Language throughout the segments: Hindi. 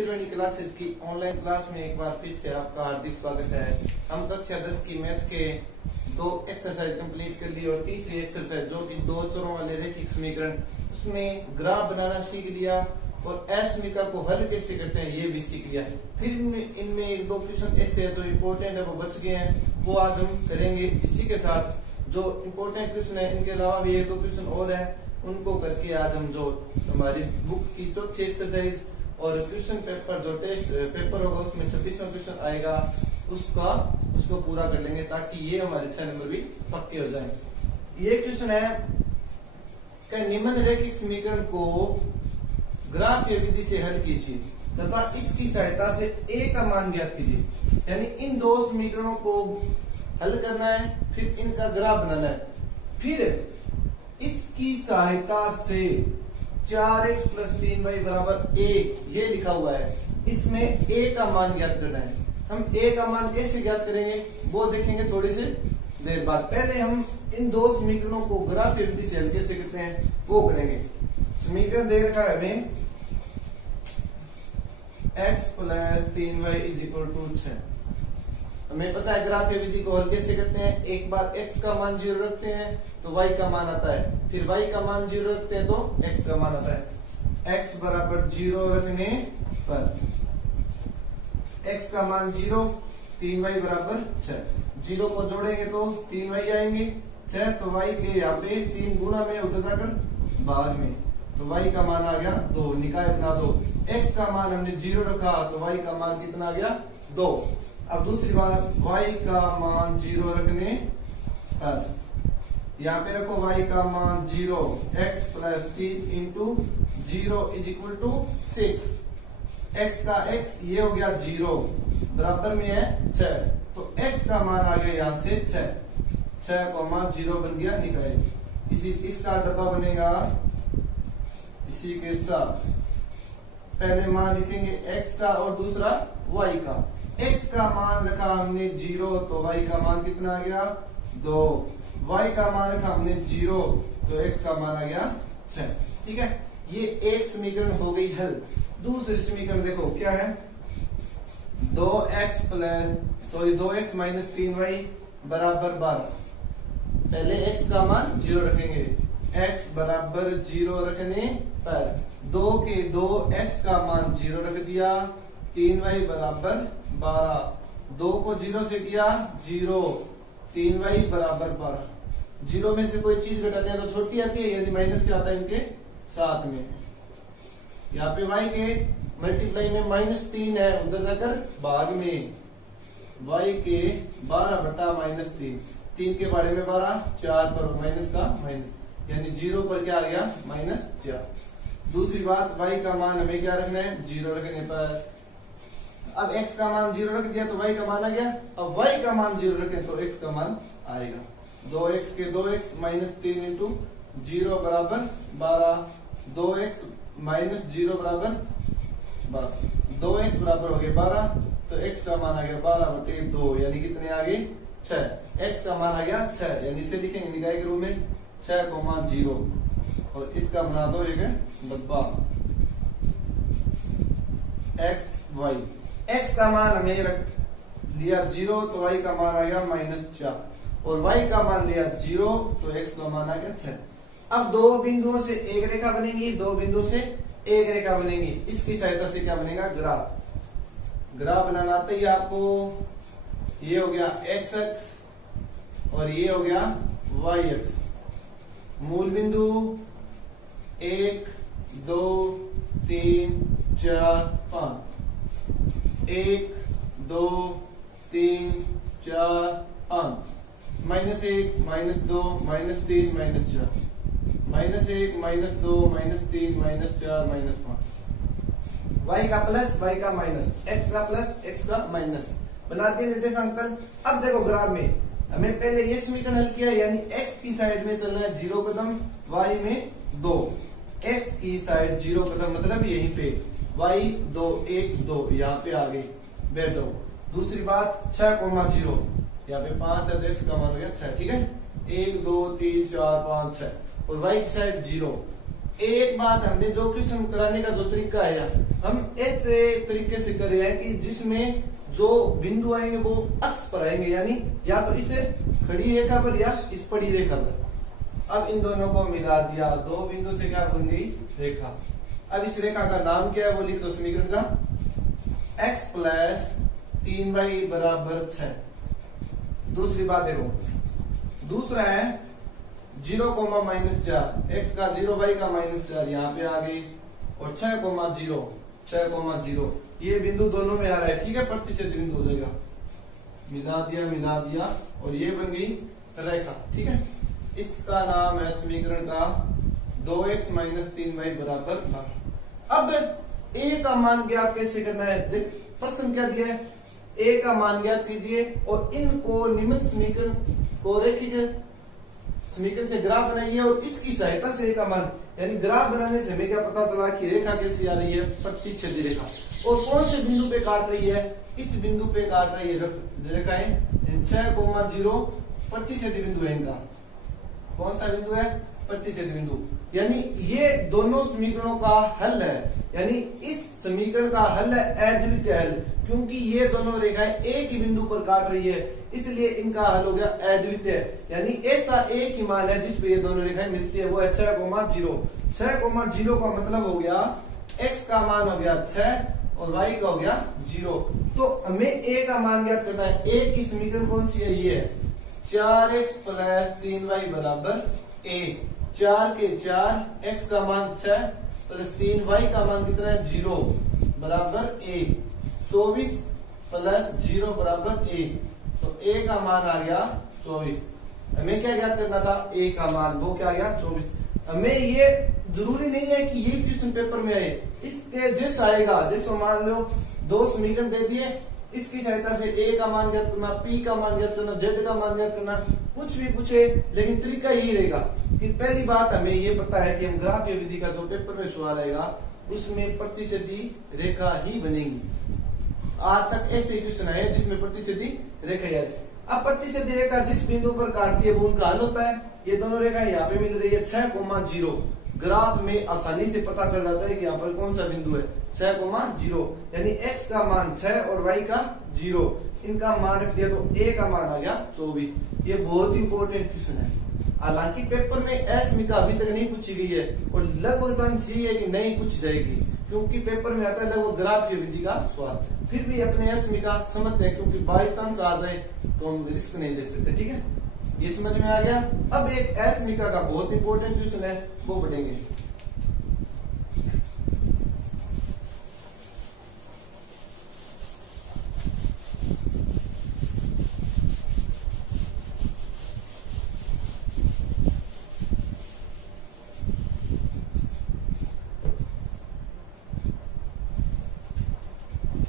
क्लासेस की ऑनलाइन क्लास में एक बार फिर से आपका हार्दिक स्वागत है। हम कक्षा 10 की मैथ के 2 एक्सरसाइज कंप्लीट कर ली और तीसरी एक्सरसाइज जो कि 2 चरों वाले रैखिक समीकरण उसमें ग्राफ बनाना सीख लिया और असमीकरण को हल कैसे करते हैं ये भी सीख लिया। फिर इनमें एक दो क्वेश्चन ऐसे है जो इम्पोर्टेंट है वो बच गए हैं, वो आज हम करेंगे। इसी के साथ जो इम्पोर्टेंट क्वेश्चन है इनके अलावा भी एक दो क्वेश्चन और है, उनको करके आज हम जो हमारी बुक की चौथी एक्सरसाइज और क्वेश्चन पेपर जो टेस्ट पेपर होगा उसमें 26वां क्वेश्चन आएगा उसको पूरा कर लेंगे ताकि ये हमारे 6 नंबर भी पक्के हो जाएं। ये क्वेश्चन है कि निम्नलिखित समीकरण को ग्राफीय विधि से हल कीजिए तथा इसकी सहायता से a का मान ज्ञात कीजिए। यानी इन दो समीकरणों को हल करना है, फिर इनका ग्राफ बनाना है, फिर इसकी सहायता से 4x + 3y = 1 ये लिखा हुआ है, इसमें a का मान ज्ञात करना है। हम a का मान कैसे ज्ञात करेंगे वो देखेंगे थोड़ी सी देर बाद। पहले हम इन दो समीकरणों को ग्राफीय विधि से हल कैसे करते हैं वो करेंगे। समीकरण दे रखा है हमें x + 3y = 6। हमें पता है ग्राफीय विधि को हल कैसे करते हैं। एक बार x का मान 0 रखते हैं तो y का मान आता है, फिर y का मान 0 रखते हैं तो x का मान आता है। x = 0 रखने पर x का मान 0, 3y = 6। 0 को जोड़ेंगे तो 3y आएंगे, 6 तो y के यहाँ पे 3 गुणा में उधर जाकर भाग में, तो y का मान आ गया 2। निकाय बना दो, x का मान हमने 0 रखा तो y का मान कितना आ गया 2। अब दूसरी बात y का मान 0 रखने पर यहाँ पे रखो y का मान 0, x + 3 × 0 = 6। x का x ये हो गया 0 बराबर में है 6, तो x का मान आ गया यहाँ से 6 को मान 0 बन गया निकाय। इसका डब्बा बनेगा इसी के साथ। पहले मान लिखेंगे x का और दूसरा y का। x का मान रखा हमने 0 तो y का मान कितना आ गया 2, y का मान रखा हमने 0 तो x का मान आ गया 6। ठीक है, ये एक समीकरण हो गई हल। दूसरी समीकरण देखो क्या है, 2x - 3y = 12। पहले x का मान 0 रखेंगे, x = 0 रखने पर 2 के 2 x का मान 0 रख दिया, 3y = 12। 2 को 0 से किया 0, 3y = 12। 0 में से कोई चीज घटाते हैं तो छोटी आती है, यानी माइनस क्या आता है इनके साथ में। यहाँ पे y के मल्टीप्लाई में -3 है, उधर जाकर भाग में y के 12/-3। 3 के बारे में 12, 4 पर माइनस का माइनस, यानी 0 पर क्या आ गया -4। दूसरी बात y का मान हमें क्या रखना है 0 रखने पर। अब x का मान 0 रख दिया तो y का मान आ गया। अब y का मान 0 रखें तो x का मान आएगा 2x के 2x - 3 × 0 = 12। 2x - 0 = 12। 2x बराबर हो गया 12 तो x का मान आ गया 12/2, यानी कितने आ गए 6। x का मान आ गया 6, यानी इसे लिखेंगे निकाय के रूप में 6 को मान 0 और इसका बना दो एक डब्बा x y। x का मान हमें रख लिया 0 तो y का मान आ गया -4 और y का मान लिया 0 तो x का मान आ गया 6। अब दो बिंदुओं से एक रेखा बनेगी, दो बिंदुओं से एक रेखा बनेगी, इसकी सहायता से क्या बनेगा ग्राफ बनाना आता ही आपको। ये हो गया x अक्ष और ये हो गया y अक्ष। मूल बिंदु 1 2 3 4 5, 1 2 3 4 5, -1 -2 -3 -4, -1 -2 -3 -4 -5। y का प्लस y का माइनस, x का प्लस x का माइनस, बनाते हैं निर्देशांक तल। अब देखो ग्राफ में हमें पहले ये समीकरण हल किया, यानी x की साइड में चलना है 0 कदम, y में 2। x की साइड 0 कदम मतलब यहीं पे, y 2 1 2 यहाँ पे आ गई बैठ दो। दूसरी बात 6 को 0, यहाँ पे 5 है तो x का मान हो गया 6। ठीक है, 1 2 3 4 5 6 और y की साइड 0। एक बात हमने जो क्वेश्चन कराने का जो तरीका है हम ऐसे तरीके से कर रहे हैं कि जिसमें जो बिंदु आएंगे वो अक्ष पर आएंगे, यानी या तो इसे खड़ी रेखा पर या इस पड़ी रेखा पर। अब इन दोनों को मिला दिया, दो बिंदु से क्या बन गई रेखा। अब इस रेखा का नाम क्या है वो लिख दो समीकरण का, x प्लस 3y बराबर 6। दूसरी बात देखो, दूसरा है 0, -4, x का 0 y का -4 यहाँ पे आ गई, और 6, 0 ये बिंदु दोनों में आ रहा है, ठीक है, प्रतिच्छेद बिंदु हो जाएगा। मिला दिया और ये बन गई रेखा, ठीक है। इसका नाम है समीकरण का 2x - 3y बराबर 12। अब a का मान ज्ञात कैसे करना है, देख प्रश्न क्या दिया है, a का मान ज्ञात कीजिए और इनको निम्न समीकरण को रेखीय समीकरण से ग्राफ बनाइए और इसकी सहायता से a का मान, यानी ग्राफ बनाने से हमें क्या पता चला कि रेखा कैसी आ रही है, प्रतिच्छेदी रेखा, और कौन से बिंदु पे काट रही है, इस बिंदु पे काट रही है रेखाएं 6, 0 प्रतिच्छेदी बिंदु है इनका। कौन सा बिंदु है, प्रतिच्छेदी बिंदु, यानी ये दोनों समीकरणों का हल है, यानी इस समीकरण का हल है अद्वितीय हल, क्योंकि ये दोनों रेखाएं एक ही बिंदु पर काट रही है, इसलिए इनका हल हो गया अद्वितीय, यानी ऐसा एक ही मान है जिस पे ये दोनों रेखाएं मिलती है, वो है 6, 0। 6, 0 का मतलब हो गया x का मान हो गया 6 और y का हो गया 0। तो हमें a का मान ज्ञात करना है। a की समीकरण कौन सी है, ये है 4x प्लस 3y बराबर a। 4 के 4, x का मान 6 प्लस 3y का मान कितना है 0 बराबर a। 24 प्लस 0 बराबर a, तो a का मान आ गया 24। हमें क्या ज्ञात करना था, a का मान, वो क्या आ गया 24। हमें ये जरूरी नहीं है कि ये क्वेश्चन पेपर में आए, इसके जैसा आएगा, जैसे मान लो दो समीकरण दे दिए, इसकी सहायता से a का मान ज्ञात करना, p का मान ज्ञात करना, z का मान ज्ञात करना, कुछ भी पूछे लेकिन तरीका यही रहेगा कि पहली बात हमें ये पता है कि हम ग्राफीय विधि का जो पेपर में सवाल आएगा उसमें प्रतिच्छेदी रेखा ही बनेगी। आज तक ऐसे क्वेश्चन आए जिसमें प्रतिच्छेदी रेखा है। अब प्रतिच्छेदी रेखा जिस बिंदु पर काटती है वो उनका हल होता है। ये दोनों रेखा यहाँ पे मिल रही है 6, 0। ग्राफ में आसानी से पता चल जाता है कि यहाँ पर कौन सा बिंदु है 6, 0, यानी x का मान 6 और y का 0, इनका मान रख दिया तो a का मान आ गया 24। ये बहुत इंपॉर्टेंट क्वेश्चन है, हालांकि पेपर में अस्मिता अभी तक नहीं पूछी गई है और लगभग चांस ये है कि नहीं पूछी जाएगी, क्योंकि पेपर में आता है लगभग ग्राफीय विधि का सवाल। फिर भी अपने अस्मिता समझते हैं, क्योंकि बाई चांस आ जाए तो हम रिस्क नहीं ले सकते, ठीक है, ये समझ में आ गया। अब एक अस्मिता का बहुत इंपॉर्टेंट क्वेश्चन है, वो पढ़ेंगे।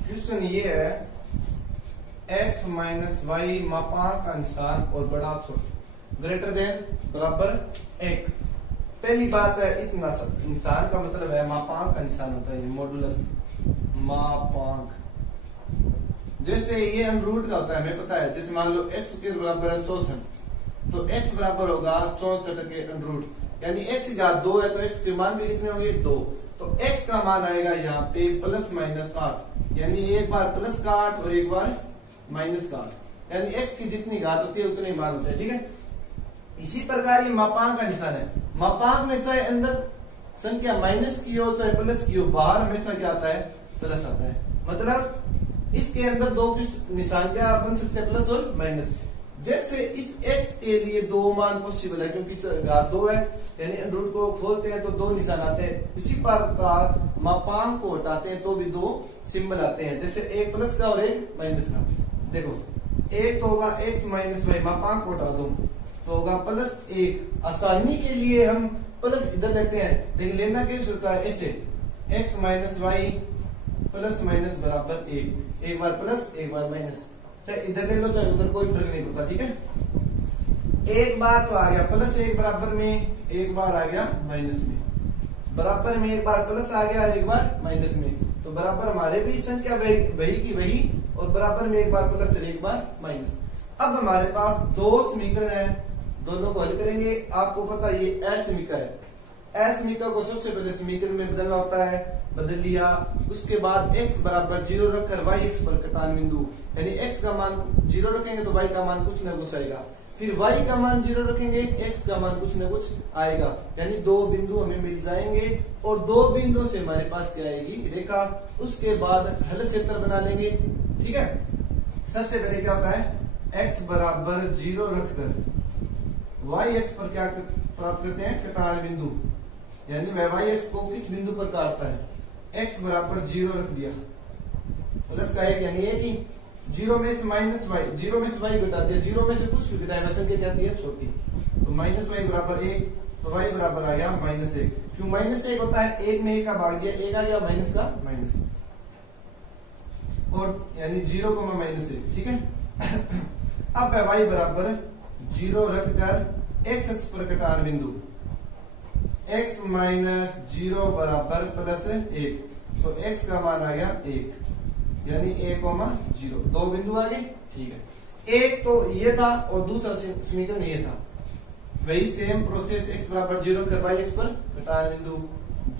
क्वेश्चन ये है x माइनस वाई मापांक का निशान और बड़ा छोटा ग्रेटर देन बराबर 1। पहली बात है इस निशान का मतलब है मापांक का निशान होता है, मॉडुलस मापांक। जैसे ये अंडररूट का होता है, हमें पता है, जैसे मान लो x के बराबर है 64, तो x बराबर होगा 64 के अंडररूट, यानी x की घात 2 है तो x के मान भी कितने होंगे 2, तो x का मान आएगा यहाँ पे +-8, यानी एक बार प्लस का 8 और एक बार माइनस का 8, यानी x की जितनी घात होती है उतने मान होते हैं, ठीक है। इसी प्रकार ये मापांक का निशान है। मापांक में चाहे अंदर संख्या माइनस की हो चाहे प्लस की हो, बाहर हमेशा क्या आता है प्लस आता है। मतलब इसके अंदर दो निशान क्या बन सकते हैं, प्लस और माइनस। जैसे इस x के लिए दो मान पॉसिबल है क्योंकि घात 2 है, यानी अंडररूट को खोलते हैं तो दो निशान आते हैं। इसी प्रकार मापांक को हटाते हैं तो भी दो सिंबल आते हैं, जैसे एक प्लस का और एक माइनस का। देखो एक तो होगा x माइनस वाई, मापांक को हटा दो तो होगा +1। आसानी के लिए हम प्लस इधर लेते हैं, लेकिन लेना कैसे होता है ऐसे, x minus Y plus minus बराबर 1, एक बार प्लस एक बार माइनस, चाहे इधर ले लो चाहे उधर, कोई फर्क नहीं पड़ता, ठीक है। एक बार तो आ गया +1 बराबर में, एक बार आ गया माइनस में, बराबर में एक बार प्लस आ गया एक बार माइनस में, तो बराबर हमारे भी संख्या वही की वही, और बराबर में एक बार प्लस और एक बार माइनस। अब हमारे पास दो समीकरण है, दोनों को हल करेंगे। आपको पता ये असमीकरण है, असमीका को सबसे पहले समीकरण में बदलना होता है, बदल लिया। उसके बाद x बराबर 0 रखकर y x पर कटान बिंदु, यानी x का मान 0 रखेंगे तो y का मान कुछ न कुछ आएगा, फिर y का मान 0 रखेंगे x का मान कुछ न कुछ आएगा, यानी दो बिंदु हमें मिल जाएंगे और दो बिंदुओं से हमारे पास क्या आएगी रेखा। उसके बाद हल क्षेत्र बना लेंगे। ठीक है, सबसे पहले क्या होता है, x बराबर 0 रखकर y x पर क्या प्राप्त करते हैं, कटान बिंदु, यानी y x को किस बिंदु पर काटता है, x बराबर 0 रख दिया, प्लस का एक, यानी कि 0 में से माइनस y, 0 में से y घटा दिया, 0 में से कुछ घटाया, वैसे क्या कहती है छोटी, तो माइनस y बराबर 1, तो y बराबर आ गया -1। क्यों -1 होता है, 1 में 1 का भाग दिया, 1 आ गया माइनस का माइनस, और यानी 0, -1। ठीक है, अब y बराबर 0 रखकर x अक्ष पर कटान बिंदु, x माइनस 0 बराबर +1, तो x का मान आ गया 1, यानी 1,0, दो बिंदु आ गए। ठीक है, एक तो ये था और दूसरा समीकरण ये था, वही सेम प्रोसेस, x बराबर 0 कर y x पर कटान बिंदु,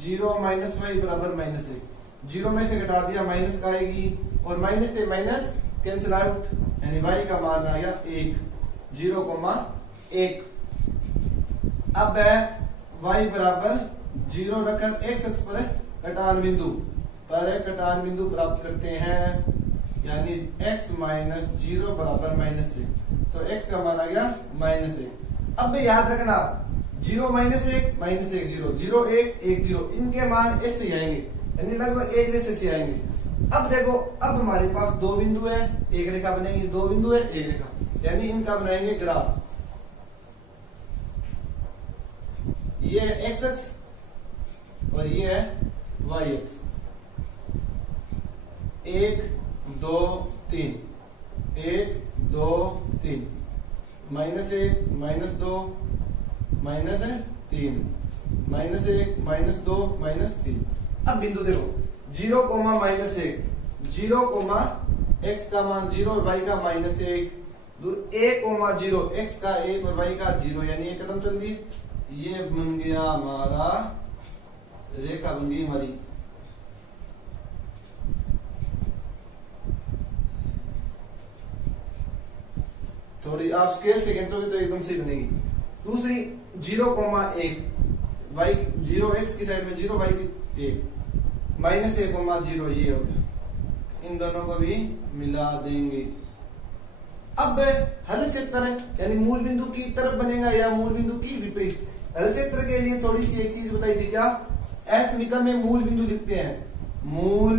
0 माइनस y बराबर -1, 0 में से घटा दिया माइनस का आएगी, और माइनस से माइनस कैंसिल आउट, यानी y का मान आ गया 1, 0,1। अब y बराबर 0 रखकर x अक्ष पर कटान बिंदु प्राप्त करते हैं, यानी x माइनस 0 बराबर -1, तो x का मान आ गया -1। अब याद रखना 0 -1 -1 0 0 1 1 0, इनके मान ऐसे ही आएंगे, यानी लगभग एक जैसे से आएंगे। अब देखो, अब हमारे पास दो बिंदु है, एक रेखा बनेगी, दो बिंदु है एक रेखा, यानी इनका बनाएंगे ग्राफ। ये है x अक्ष और ये है y अक्ष, 1 2 3 1 2 3, -1 -2 -3 -1 -2 -3। अब बिंदु देखो 0, -1, 0, x का मान 0 और y का -1, 1,0, x का 1 और y का 0, यानी ये कदम चल गई, ये बन गया हमारा रेखा, बन गई हमारी। थोड़ी आप स्केल से गिनते तो एकदम से बनेगी। दूसरी 0,1, y 0 x की साइड में 0, y की 1, -1,0, ये हो गया, इन दोनों को भी मिला देंगे। अब हल क्षेत्र है, यानी मूल बिंदु की तरफ बनेगा या मूल बिंदु की विपरीत। हल क्षेत्र के लिए थोड़ी सी एक चीज बताई थी, क्या, असमीका में मूल बिंदु लिखते हैं, मूल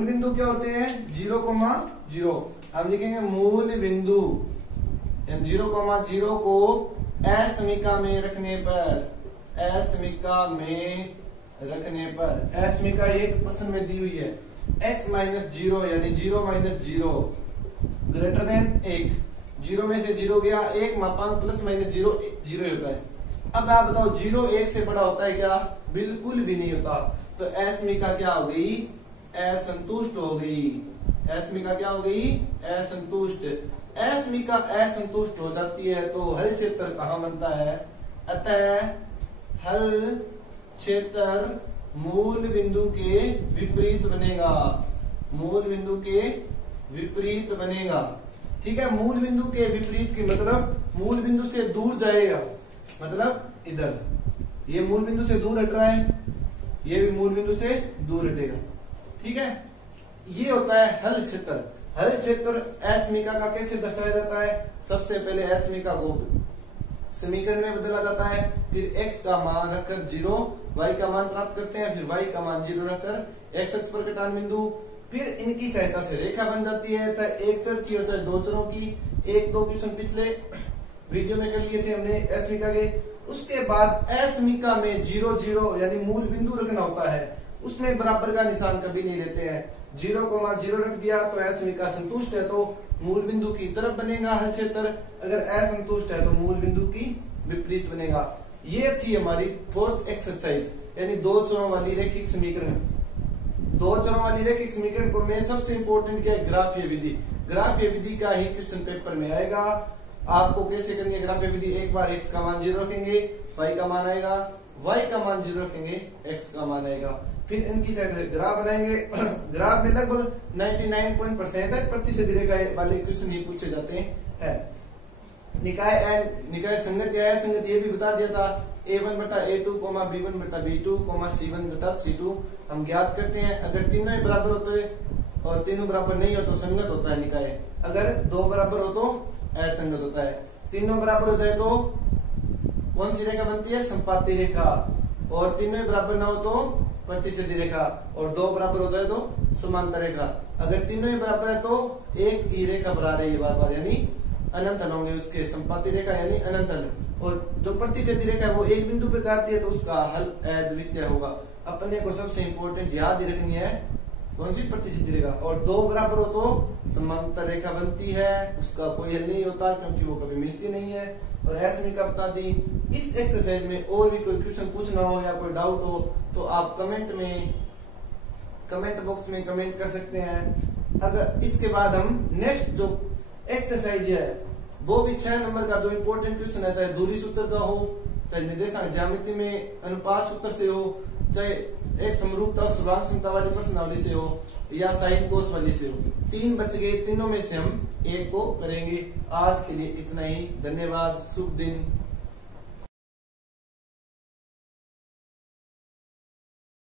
बिंदु क्या होते हैं, 0,0, हम लिखेंगे मूल बिंदु 0,0 को असमीका में रखने पर, असमीका एक प्रश्न में दी हुई है, x -0 यानी 0 -0 ग्रेटर देन 1, 0 में से 0 गया, 1 मापांक +-0 0 होता है। अब आप बताओ 0 1 से बड़ा होता है क्या, बिल्कुल भी नहीं होता, तो असमीका क्या हो गई, असंतुष्ट हो गई। असमीका क्या हो गई, असंतुष्ट। असमीका असंतुष्ट हो जाती है तो हल क्षेत्र कहाँ बनता है, अतः हल क्षेत्र मूल बिंदु के विपरीत बनेगा, मूल बिंदु के विपरीत बनेगा। ठीक है, मूल बिंदु के विपरीत की मतलब मूल बिंदु से दूर जाएगा, मतलब इधर, ये मूल बिंदु से दूर हट रहा है, ये भी मूल बिंदु से दूर हटेगा। ठीक है, ये होता है हल क्षेत्र। हल क्षेत्र असमीका का कैसे दर्शाया जाता है, सबसे पहले असमीका को समीकरण में बदला जाता है, फिर x का मान रखकर 0, y का मान प्राप्त करते हैं, फिर y का मान 0 रखकर x अक्ष पर कटान बिंदु, फिर इनकी सहायता से रेखा बन जाती है, चाहे एक चर की हो चाहे दो चरों की। 1-2 क्वेश्चन पिछले वीडियो में कर लिए थे हमने असमीका के। उसके बाद असमीका में 0,0 यानी मूल बिंदु रखना होता है, उसमें बराबर का निशान कभी नहीं लेते हैं। 0,0 रख दिया तो असमीका संतुष्ट है तो मूल बिंदु की तरफ बनेगा हल क्षेत्र, अगर असंतुष्ट है तो मूल बिंदु की विपरीत बनेगा। ये थी हमारी 4th एक्सरसाइज, यानी दो चरों वाली रैखिक समीकरण। दो चरों वाली रैखिक समीकरण को मैं सबसे इंपॉर्टेंट क्या है, ग्राफीय विधि। ग्राफीय विधि का ही क्वेश्चन पेपर में आएगा। आपको कैसे करनी है ग्राफ विधि, एक बार x का मान 0 रखेंगे y का मान आएगा, y का मान 0 रखेंगे x का मान आएगा, फिर इनकी साइड ग्राफ बनाएंगे। ग्राफ में लगभग 99% प्रतिशत रेखा वाले क्वेश्चन ही पूछे जाते हैं। निकाय एन निकाय संगत क्या है, संगत ये भी बता दिया था, a1 बटा a2, b1 बटा b2, c1 बटा c2 हम ज्ञात करते हैं। अगर तीनों ही बराबर होते और तीनों बराबर नहीं हो तो संगत होता है निकाय, अगर दो बराबर हो तो असंगत होता है। तीनों बराबर हो जाए तो कौन सी रेखा बनती है, संपाती रेखा, और तीनों ही बराबर ना हो तो प्रतिच्छेदी रेखा, और दो बराबर हो जाए तो समांतर रेखा। अगर तीनों ही बराबर है तो एक ही रेखा बना रही है बार बार, यानी अनंतन होंगे उसके, संपाती रेखा यानी अनंतन, और जो प्रतिच्छेदी रेखा है वो एक बिंदु पे काटती है तो उसका हल अद्वितीय होगा। अपने को सबसे इंपॉर्टेंट याद ही रखनी है कौन सी, प्रतिच्छेदी रेखा, और दो बराबर हो तो समांतर रेखा बनती है, उसका कोई हल नहीं होता क्योंकि वो कभी मिलती नहीं है। और ऐसे का बता दी। इस एक्सरसाइज में और भी कोई क्वेश्चन पूछना हो या कोई डाउट हो तो आप कमेंट बॉक्स में कमेंट कर सकते हैं। अगर इसके बाद हम नेक्स्ट जो एक्सरसाइज है वो भी 6 नंबर का जो इम्पोर्टेंट क्वेश्चन है, चाहे दूरी सूत्र का हो, चाहे निर्देशांक ज्यामिति में अनुपात सूत्र से हो, चाहे एक समरूपता शुभांक क्षमता वाली प्रश्नावली से हो, या साइन कोस वाली से हो। 3 बच गए, तीनों में से हम एक को करेंगे। आज के लिए इतना ही, धन्यवाद, शुभ दिन।